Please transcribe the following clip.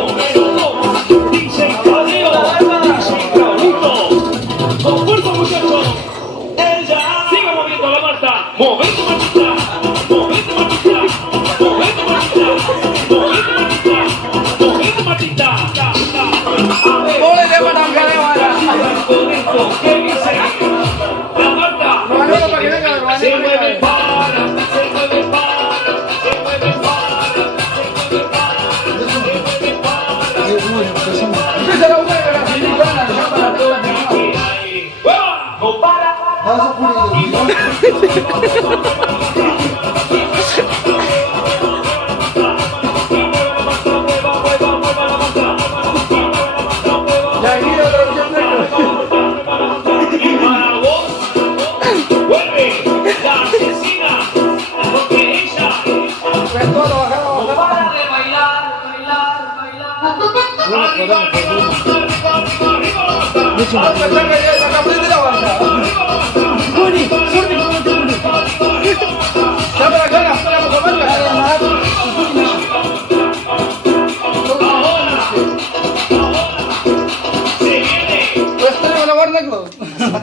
menudo, dice Cadeo, dice Cabrito. Con fuerza, muchachos. Siga moviendo la Marta. Movete, Martita. Movete, Martita. Movete, Martita. Movete, Martita. Movete, Martita. Con esto, ¿qué dice? La Marta se mueve para, se mueve para, se mueve para, se mueve para, se mueve para. Empieza la buena, la silicona, ya para toda la semana. No para. Y para vos, vuelve la asesina, porque ella no para de bailar, bailar, bailar. Arriba, arriba, arriba, arriba, arriba. Vamos a echarle ya esa camiseta y la banda.